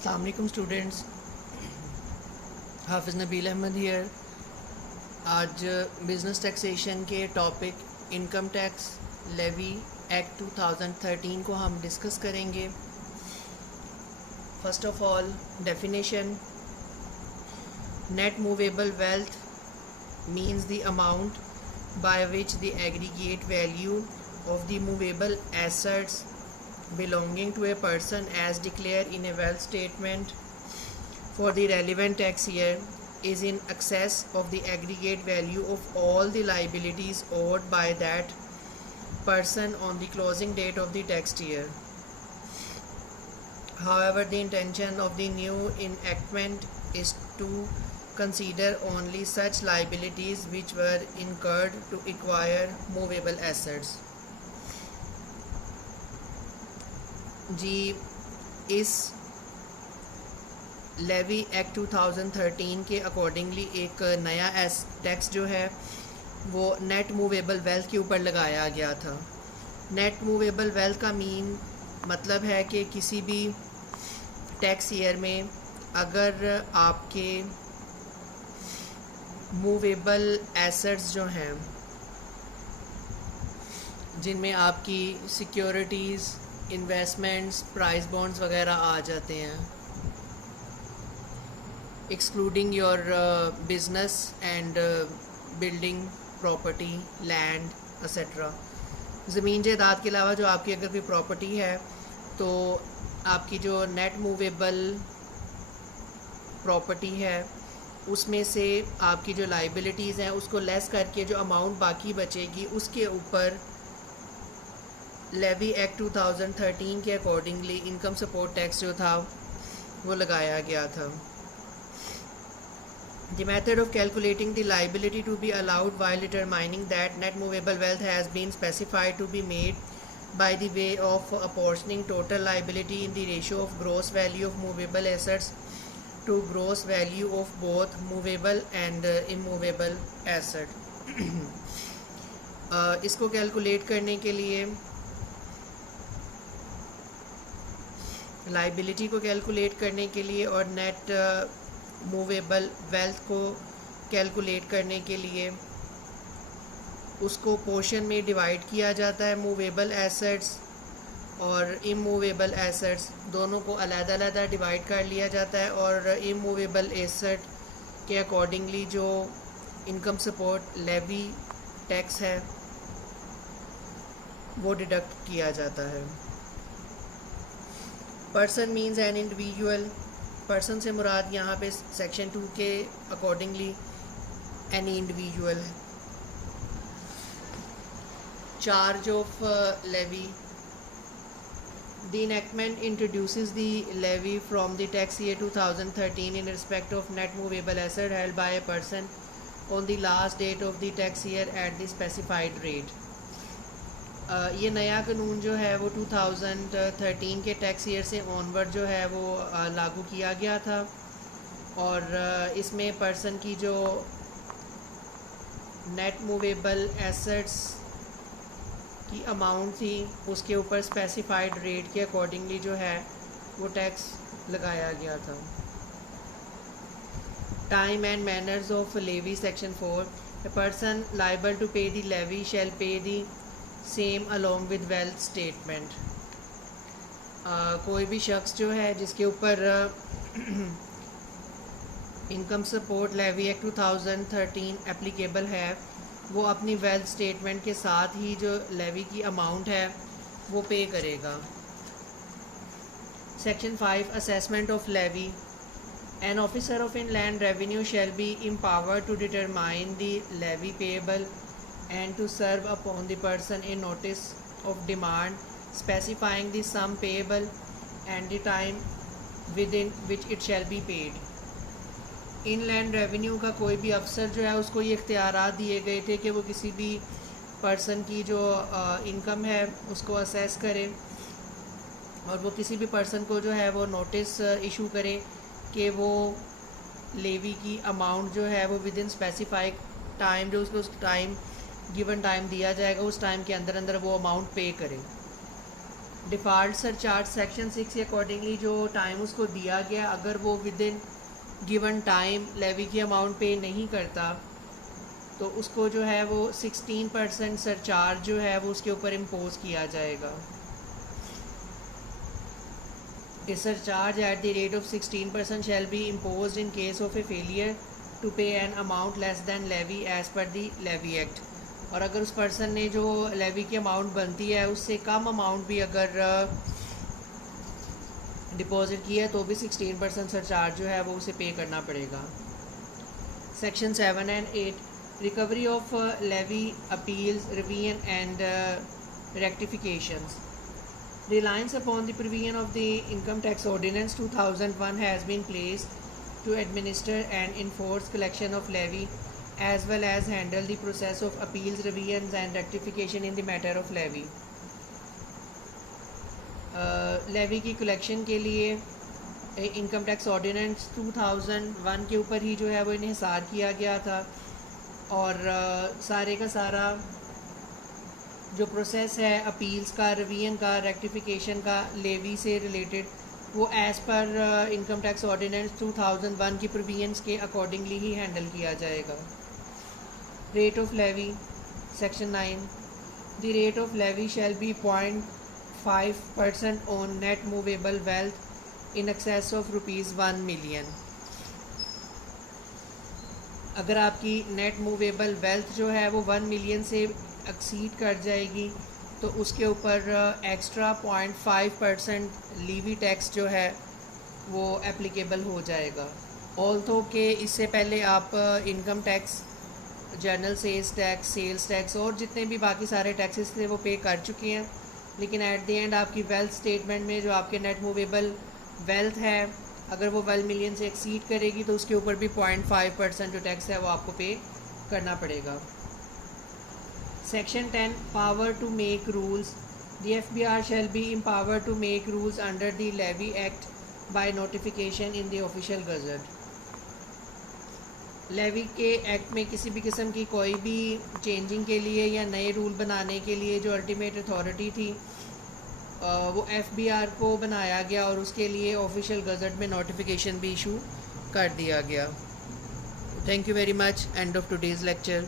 अस्सलाम वालेकुम students, Hafiz Nabeel Ahmed here. आज बिज़नेस टैक्सेशन के topic income tax levy act 2013 को हम डिस्कस करेंगे। First of all definition. Net movable wealth means the amount by which the aggregate value of the movable assets belonging to a person as declared in a wealth statement for the relevant tax year is in excess of the aggregate value of all the liabilities owed by that person on the closing date of the tax year. However, the intention of the new enactment is to consider only such liabilities which were incurred to acquire movable assets. जी, इस levy act 2013 के accordingly एक नया tax जो है वो net movable wealth के ऊपर लगाया गया था। नेट मूवेबल वेल्थ का मतलब है कि किसी भी टैक्स ईयर में अगर आपके मूवेबल एसेट्स जो हैं जिनमें आपकी सिक्योरिटीज़, इन्वेस्टमेंट्स, प्राइस बॉन्ड्स वगैरह आ जाते हैं, excluding your business and building property, land etcetera. ज़मीन जायदाद के अलावा जो आपकी अगर कोई प्रॉपर्टी है तो आपकी जो नेट मूवेबल प्रॉपर्टी है उसमें से आपकी जो लाइबिलिटीज़ हैं उसको लेस करके जो अमाउंट बाकी बचेगी उसके ऊपर लेवी एक्ट 2013 के अकॉर्डिंगली इनकम सपोर्ट टैक्स जो था वो लगाया गया था। The method of calculating the liability to be allowed while determining that net movable wealth has been specified to be made by the way of apportioning total liability in the ratio of gross value of movable assets to gross value of both movable and immovable asset। इसको calculate करने के लिए, liability को calculate करने के लिए और net movable wealth को कैलकुलेट करने के लिए उसको पोर्शन में डिवाइड किया जाता है। मूवेबल एसेट्स और इमूवेबल एसेट्स दोनों को अलग-अलग डिवाइड कर लिया जाता है और इमूवेबल एसेट के अकॉर्डिंगली जो इनकम सपोर्ट लेवी टैक्स है वो डिडक्ट किया जाता है। Person means an individual. Person से मुराद यहाँ पे सेक्शन 2 के अकॉर्डिंगली एनी इंडिविजुअल है। Charge of levy. The enactment introduces the levy from the tax year 2013 in respect of net movable asset held by a person on the last date of the tax year at the specified rate। ये नया कानून जो है वो 2013 के tax year से onward जो है वो लागू किया गया था और इसमें पर्सन की जो नेट मूवेबल एसेट्स की अमाउंट थी उसके ऊपर स्पेसिफाइड रेट के अकॉर्डिंगली जो है वो टैक्स लगाया गया था। Time and manners of levy section 4। A person liable to pay the levy shall pay the same along with wealth statement. कोई भी शख्स जो है जिसके ऊपर income support levy act 2013 applicable है वो अपनी वेल्थ स्टेटमेंट के साथ ही जो लेवी की अमाउंट है वो पे करेगा। Section 5 assessment of levy. An officer of inland revenue shall be empowered to determine the levy payable and to serve upon the person a notice of demand specifying the sum payable and the time within which it shall be paid। Inland revenue का कोई भी अफसर जो है उसको ये इख्तियारात दिए गए थे कि वो किसी भी पर्सन की जो इनकम है उसको असेस करे और वो किसी भी पर्सन को जो है वो नोटिस इशू करे कि वो लेवी की अमाउंट जो है वो विद इन स्पेसिफाइड टाइम, जो उसको टाइम गिवन टाइम दिया जाएगा उस टाइम के अंदर अंदर वो अमाउंट पे करे। डिफ़ॉल्ट सरचार्ज सेक्शन 6 के अकॉर्डिंगली जो टाइम उसको दिया गया, अगर वो within given time levy की अमाउंट पे नहीं करता तो उसको जो है वो 16% सरचार्ज जो है वो उसके ऊपर इम्पोज किया जाएगा। A surcharge at the rate of 16% shall be imposed in case of a failure to pay an amount less than levy as per the levy act। और अगर उस पर्सन ने जो लेवी की अमाउंट बनती है उससे कम अमाउंट भी अगर डिपॉजिट की है तो भी 16% सरचार्ज जो है वो उसे पे करना पड़ेगा। Section 7 and 8 recovery of levy appeals revision and rectifications. Reliance upon the provision of the Income Tax Ordinance 2001 has been placed to administer and enforce collection of levy as well as handle the process of appeals, revisions and rectification in the matter of levy। Levy की collection के लिए income tax ordinance 2001 के ऊपर ही जो है वो इन्हिसार किया गया था और सारे का सारा जो प्रोसेस है अपील्स का, रिवीजन का, रेक्टिफिकेशन का लेवी से रिलेटेड वो as per income tax ordinance 2001 की प्रोविजंस के अकॉर्डिंगली ही हैंडल किया जाएगा। Rate of levy section 9 the rate of levy shall be 0.5% on net movable wealth in excess of ₹1 million. अगर आपकी नेट मूवेबल वेल्थ जो है वो 1 मिलियन से एक्सीड कर जाएगी तो उसके ऊपर एक्स्ट्रा 0.5% लीवी टैक्स जो है वो एप्लीकेबल हो जाएगा। ऑल्दो के इससे पहले आप income tax, general sales tax और जितने भी बाकी सारे टैक्सेस थे वो पे कर चुके हैं, लेकिन एट द एंड आपकी वेल्थ स्टेटमेंट में जो आपके नेट मूवेबल वेल्थ है अगर वो 1 मिलियन से एक्सीड करेगी तो उसके ऊपर भी 0.5% जो टैक्स है वो आपको पे करना पड़ेगा। Section 10 Power to make rules। The FBR shall be empowered to make rules under the Levy Act by notification in the Official Gazette। Levy के एक्ट में किसी भी किस्म की कोई भी चेंजिंग के लिए या नए रूल बनाने के लिए जो अल्टीमेट अथॉरिटी थी वो FBR को बनाया गया और उसके लिए ऑफिशियल गज़ट में नोटिफिकेशन भी इशू कर दिया गया। Thank you very much. End of today's lecture.